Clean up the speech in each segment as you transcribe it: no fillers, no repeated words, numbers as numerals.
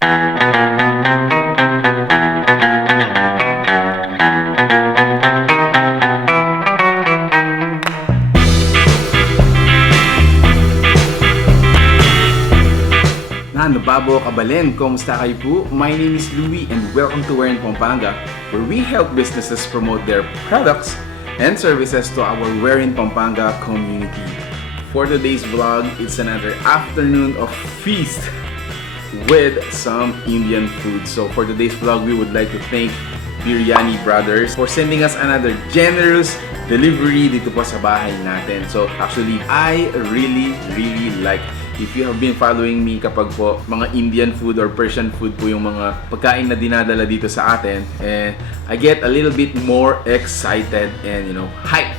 Nababo Kabalen, kumusta kayo po? My name is Louie and welcome to We're in Pampanga, where we help businesses promote their products and services to our We're in Pampanga community. For today's vlog, it's another afternoon of feast with some Indian food. So for today's vlog, we would like to thank Biryani Brothers for sending us another generous delivery dito po sa bahay natin. So actually, I really like, if you have been following me, kapag po mga Indian food or Persian food po yung mga pagkain na dinadala dito sa atin, I get a little bit more excited and hype.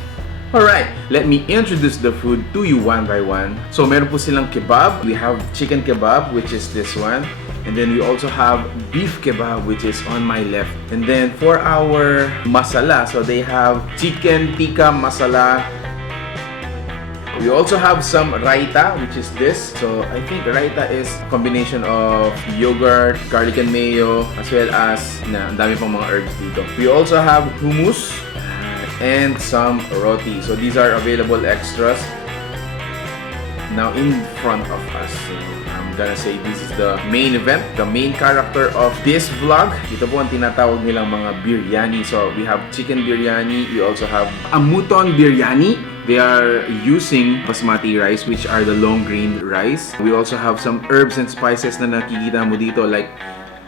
Alright, let me introduce the food to you one by one. So meron po silang kebab. We have chicken kebab, which is this one. And then we also have beef kebab, which is on my left. And then for our masala, so they have chicken tikka masala. We also have some raita, which is this. So I think raita is a combination of yogurt, garlic and mayo, as well as ang dami pang mga herbs dito. We also have hummus and some roti. So these are available extras now in front of us. So I'm gonna say this is the main event, the main character of this vlog. Ito po ang tinatawag nilang mga biryani. So we have chicken biryani. We also have a mutton biryani. They are using basmati rice, which are the long grain rice. We also have some herbs and spices na nakikita mo dito, like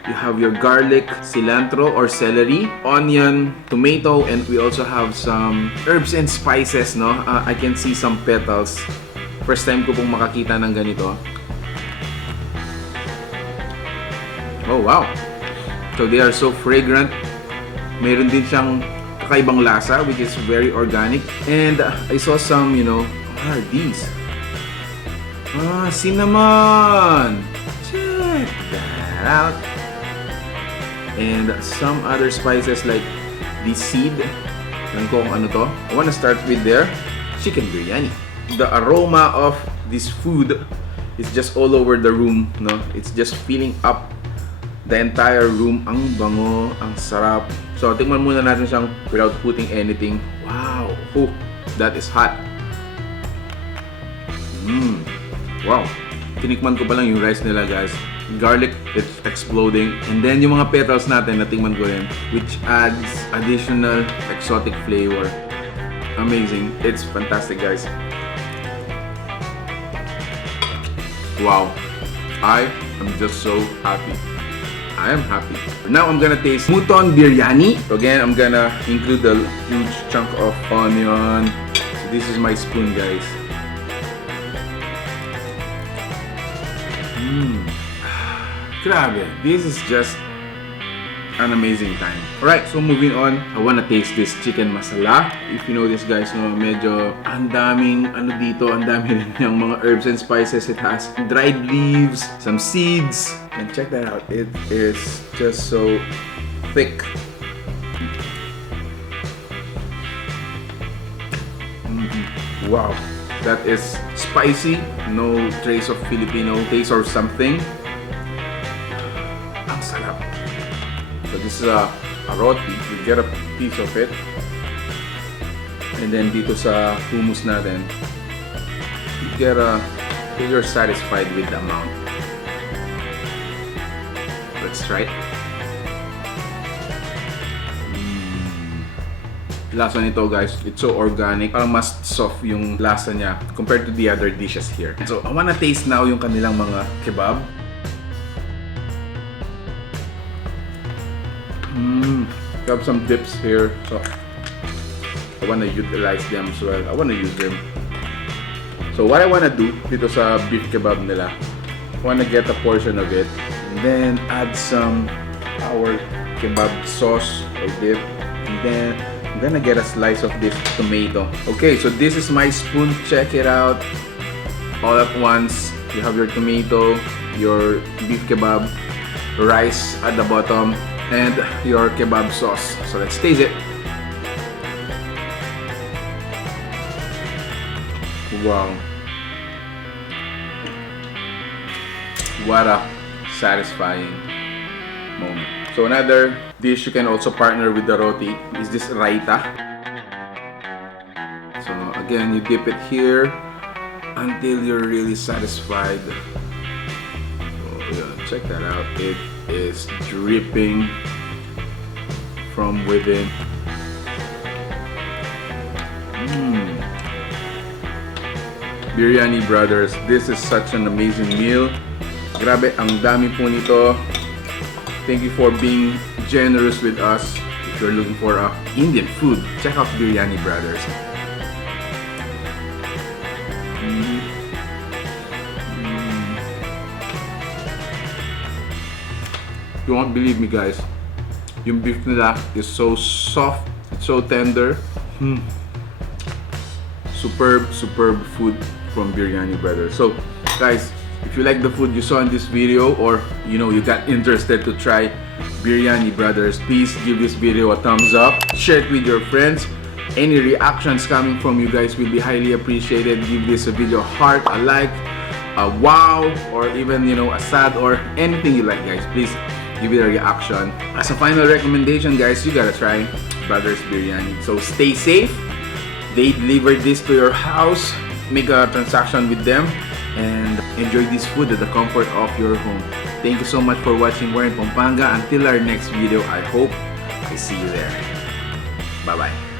you have your garlic, cilantro or celery, onion, tomato, and we also have some herbs and spices, no? I can see some petals. First time ko pong makakita ng ganito. Oh wow! So they are so fragrant. Meron din siyang kakaibang lasa, which is very organic. And I saw some, what are these? Cinnamon! Check that out. And some other spices like the seed. Alam ko kung ano to. I wanna start with their chicken biryani. The aroma of this food is just all over the room, no? It's just filling up the entire room. Ang bango, ang sarap. So, tingnan muna natin siyang without putting anything. Wow! Oh, that is hot. Wow! Tinikman ko pa lang yung rice nila, guys. Garlic, it's exploding. And then, yung mga petals natin, natingman ko rin, which adds additional exotic flavor. Amazing. It's fantastic, guys. Wow! I am just so happy. I am happy. Now I'm gonna taste mutton biryani. So again, I'm gonna include a huge chunk of onion. So this is my spoon, guys. Grabe. This is just an amazing time. Alright, so moving on, I wanna taste this chicken masala. If you know this, guys, medyo ang daming dito, ang dami rin yung mga herbs and spices. It has dried leaves, some seeds, and check that out. It is just so thick. Wow, that is spicy. No trace of Filipino taste or something. Ang sarap. So this is a roti. You get a piece of it. And then dito sa hummus natin, you're satisfied with the amount. Let's try it. Lasa nito, guys, it's so organic. Parang mas soft yung lasa niya compared to the other dishes here. So I wanna taste now yung kanilang mga kebab. I have some dips here, so I want to utilize them as well. I want to use them. So what I want to do dito sa beef kebab nila, I want to get a portion of it and then add some our kebab sauce or dip, and then I'm gonna get a slice of this tomato. Okay, so this is my spoon. Check it out. All at once, you have your tomato, your beef kebab, rice at the bottom, and your kebab sauce. So let's taste it. Wow. What a satisfying moment. So another dish you can also partner with the roti is this Raita. So again, you dip it here until you're really satisfied. So yeah, check that out. It is dripping from within. Biryani Brothers, this is such an amazing meal. Grabe, ang dami po nito. Thank you for being generous with us. If you're looking for Indian food, check out Biryani Brothers. You won't believe me, guys. Yung beef nila is so soft, it's so tender. Superb food from Biryani Brothers. So guys, if you like the food you saw in this video, or you got interested to try Biryani Brothers, please give this video a thumbs up, share it with your friends. Any reactions coming from you guys will be highly appreciated. Give this video a heart, a like, a wow, or even a sad, or anything you like, guys. Please give it a reaction. As a final recommendation, guys, you gotta try Brothers Biryani. So stay safe. They deliver this to your house. Make a transaction with them and enjoy this food at the comfort of your home. Thank you so much for watching We're in Pampanga. Until our next video, I hope I see you there. Bye-bye.